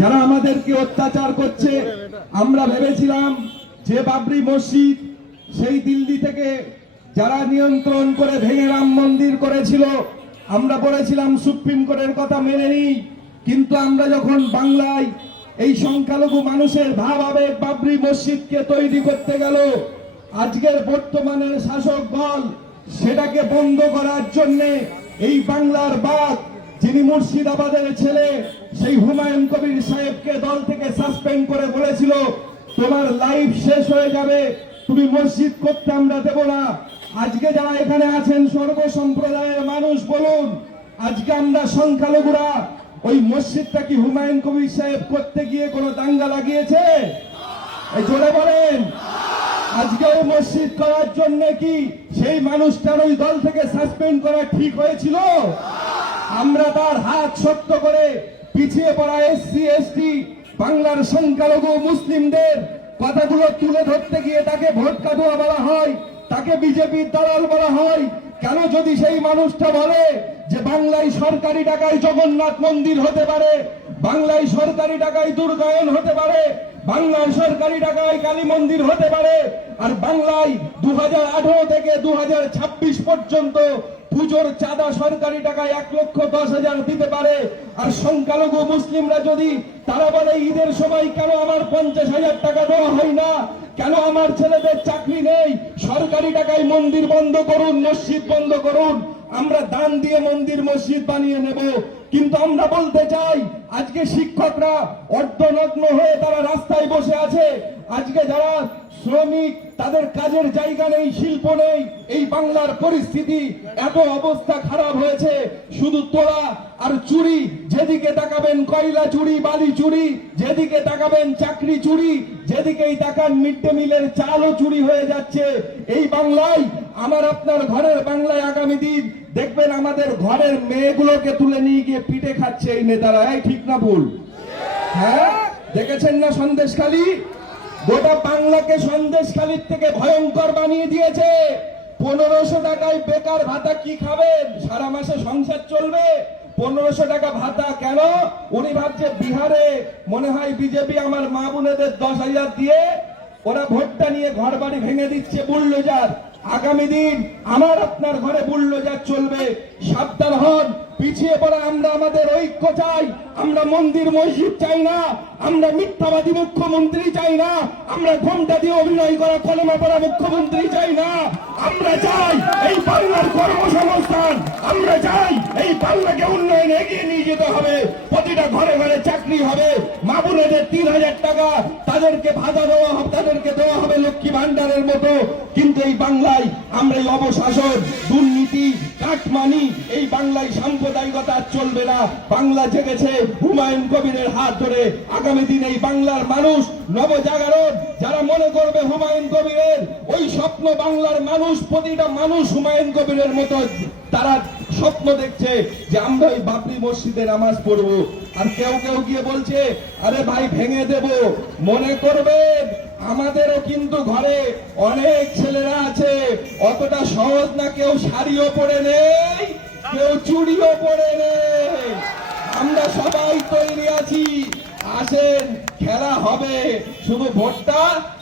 যারা আমাদেরকে অত্যাচার করছে, আমরা ভেবেছিলাম যে বাবরি মসজিদ সেই দিল্লি থেকে যারা নিয়ন্ত্রণ করে ভেঙে রাম মন্দির করেছিল, আমরা বলেছিলাম সুপ্রিম কোর্টের কথা মেনে নিই। কিন্তু আমরা যখন বাংলায় এই সংখ্যালঘু মানুষের ভাব আবেগ বাবরি মসজিদকে তৈরি করতে গেল, আজকের বর্তমানের শাসক দল সেটাকে বন্ধ করার জন্য এই বাংলার বাদ যিনি মুর্শিদাবাদের ছেলে সেই হুমায়ুন কবির সাহেবকে দল থেকে সাসপেন্ড করে বলেছিল, তোমার লাইফ শেষ হয়ে যাবে, তুমি মসজিদ করতে আমরা দেব না। আজকে যারা এখানে আছেন সর্ব সম্প্রদায়ের মানুষ, বলুন, আজকে আমরা সংখ্যালঘুরা, ওই মসজিদটা কি হুমায়ুন কবির সাহেব করতে গিয়ে কোনো দাঙ্গা লাগিয়েছে? জোরে বলেন। আজকে ওই মসজিদ করার জন্য কি সেই মানুষটার ওই দল থেকে সাসপেন্ড করা ঠিক হয়েছিল? আমরা তার হাত শক্ত করে পিছিয়ে পড়া এসসি, এসটি, বাংলার সংখ্যালঘু মুসলিমদের কথাগুলো তুলে ধরতে গিয়ে তাকে ভোট কাটুয়া বলা হয়, তাকে বিজেপির দালাল বলা হয়। কেন যদি সেই মানুষটা বলে যে বাংলায় সরকারি টাকায় জগন্নাথ মন্দির হতে পারে, বাংলায় সরকারি টাকায় দুর্গায়ন হতে পারে, বাংলার সরকারি টাকায় কালী মন্দির হতে পারে, আর বাংলায় দু হাজার আঠারো থেকে দু হাজার ছাব্বিশ পর্যন্ত পুজোর চাঁদা সরকারি টাকায় এক লক্ষ দশ হাজার দিতে পারে। আর সংখ্যালঘু মুসলিমরা যদি তারা বলে, ঈদের সময় কেন আমার পঞ্চাশ হাজার টাকা দেওয়া হয় না? কেন আমার ছেলেদের চাকরি নেই? সরকারি টাকায় মন্দির বন্ধ করুন, মসজিদ বন্ধ করুন। আমরা দান দিয়ে মন্দির, মসজিদ বানিয়ে নেব। কিন্তু আমরা বলতে চাই, আজকে শিক্ষকরা অর্ধনগ্ন হয়ে তারা রাস্তায় বসে আছে। আজকে যারা শ্রমিক, তাদের কাজের জায়গা নেই, শিল্প নেই, এই বাংলার পরিস্থিতি এত অবস্থা খারাপ হয়েছে। শুধু তোলা আর চুরি, যেদিকে তাকাবেন কয়লা চুরি, বালি চুরি, যেদিকে তাকাবেন চাকরি চুরি, যেদিকেই তাকান মিড ডে মিলের চালও চুরি হয়ে যাচ্ছে। এই বাংলায়, আমার আপনার ঘরের বাংলায় আগামী দিন দেখবেন আমাদের ঘরের মেয়েগুলোকে তুলে নিয়ে গিয়ে পিঠে খাচ্ছে এই নেতারা। এই ঠিক না ভুল? হ্যাঁ? দেখেছেন না সন্দেশখালী? গোটা বাংলাকে সন্দেশখালীর থেকে ভয়ঙ্কর বানিয়ে দিয়েছে। পনেরোশো টাকায় বেকার ভাতা কি খাবেন সারা মাসে সংসার চলবে। পনেরোশো টাকা ভাতা কেন? উনি ভাবছে, বিহারে মনে হয় বিজেপি আমার মা বোনেদের দশ হাজার দিয়ে ওরা ভোটটা নিয়ে ঘর বাড়ি ভেঙে দিচ্ছে বুল্ডোজার। আগামী দিন আমার আপনার ঘরে বুল্ডোজার চলবে। সাবধান হন। পিছিয়ে পড়া আমরা আমাদের ঐক্য চাই, আমরা মন্দির মসজিদ চাই না, আমরা মিথ্যাবাদী মুখ্যমন্ত্রী চাই না, আমরা ঘোমটা দিয়ে অভিনয় করা কলমা পড়া মুখ্যমন্ত্রী চাই না, আমরা চাই এই বাংলার কর্মসংস্থান, আমরা চাই এই বাংলাকে উন্নয়নে এগিয়ে নিয়ে যেতে হবে, প্রতিটা ঘরে ঘরে চাকরি হবে মা তিন হাজার টাকা তাদেরকে ভাতা দেওয়া হবে, তাদেরকে দেওয়া হবে লক্ষ্মী ভান্ডারের মতো, কিন্তু এই বাংলায় আমরা এই অবশাসন, দুর্নীতি কাঠমানি এই বাংলায় সাম্প্রদায়িকতা চলবে না। বাংলা জেগেছে হুমায়ুন কবিরের হাত ধরে। আগামী দিন এই বাংলার মানুষ নবজাগরণ, যারা মনে করবে হুমায়ুন কবিরের, ওই স্বপ্ন বাংলার মানুষ, প্রতিটা মানুষ হুমায়ুন কবিরের মতো, তারা স্বপ্ন দেখছে যে আমরা ওই বাবরি মসজিদে নামাজ পড়ব। আর কেউ কেউ গিয়ে বলছে, আরে ভাই, ভেঙে দেব। মনে করবেন আমাদেরও কিন্তু ঘরে অনেক ছেলেরা আছে। অতটা সহজ না কেউ শাড়িও পরে নেই, কেউ চুড়িও পরে নেই। আমরা সবাই তৈরি আছি। আসেন, খেলা হবে। শুধু ভোটটা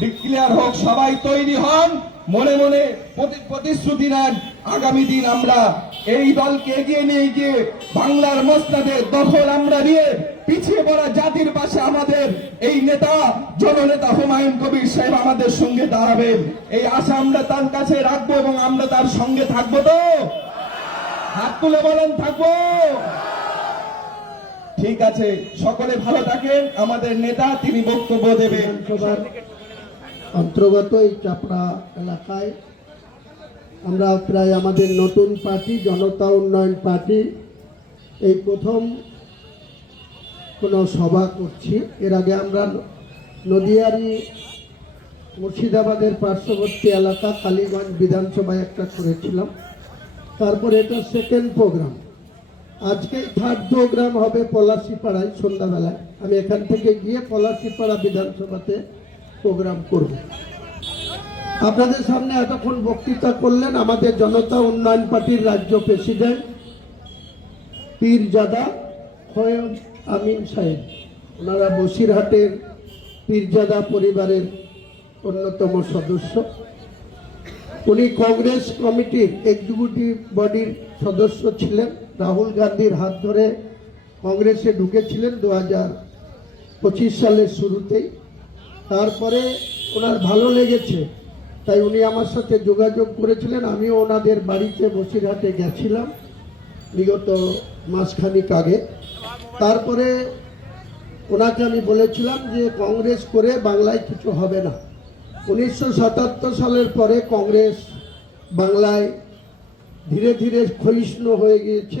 ডিক্লেয়ার হোক, সবাই তৈরি হন। মনে মনে প্রতি- প্রতিশ্রুতি নেন। আগামী দিন আমরা এই দলকে এগিয়ে নিয়ে গিয়ে বাংলার মস্তাদের দখল আমরা নিয়ে পিছিয়ে পড়া জাতির পাশে আমাদের এই নেতা, জননেতা হুমায়ুন কবির সাহেব আমাদের সঙ্গে দাঁড়াবেন। এই আশা আমরা তার কাছে রাখব এবং আমরা তার সঙ্গে থাকব তো। হাত তুলে বলেন, থাকব। ঠিক আছে, সকলে ভালো থাকেন। আমাদের নেতা, তিনি বক্তব্য দেবেন। অন্তর্গত এই চাপড়া এলাকায়। আমরা প্রায় আমাদের নতুন পার্টি, জনতা উন্নয়ন পার্টি, এই প্রথম কোনো সভা করছি। এর আগে আমরা নদিয়ারি মুর্শিদাবাদের পার্শ্ববর্তী এলাকা, কালীগঞ্জ বিধানসভায় একটা করেছিলাম। তারপরে এটা সেকেন্ড প্রোগ্রাম আজকে থার্ড প্রোগ্রাম হবে পলাশিপাড়ায় সন্ধ্যাবেলায়। আমি এখান থেকে গিয়ে পলাশিপাড়া বিধানসভাতে প্রোগ্রাম করব। আপনাদের সামনে এতক্ষণ বক্তৃতা করলেন আমাদের জনতা উন্নয়ন পার্টির রাজ্য প্রেসিডেন্ট পীরজাদা খয়ম আমিন সাহেব। ওনারা বসিরহাটের পীরজাদা পরিবারের অন্যতম সদস্য। উনি কংগ্রেস কমিটির এক্সিকিউটিভ বডির সদস্য ছিলেন। রাহুল গান্ধীর হাত ধরে কংগ্রেসে ঢুকেছিলেন দু হাজার পঁচিশ সালের শুরুতেই। তারপরে ওনার ভালো লেগেছে। তাই উনি আমার সাথে যোগাযোগ করেছিলেন। আমিও ওনাদের বাড়িতে বসিরহাটে গেছিলাম, বিগত মাসখানিক আগে। তারপরে ওনাকে আমি বলেছিলাম যে, কংগ্রেস করে বাংলায় কিছু হবে না। উনিশশো সাতাত্তর সালের পরে কংগ্রেস বাংলায় ধীরে ধীরে ক্ষয়িষ্ণু হয়ে গিয়েছে।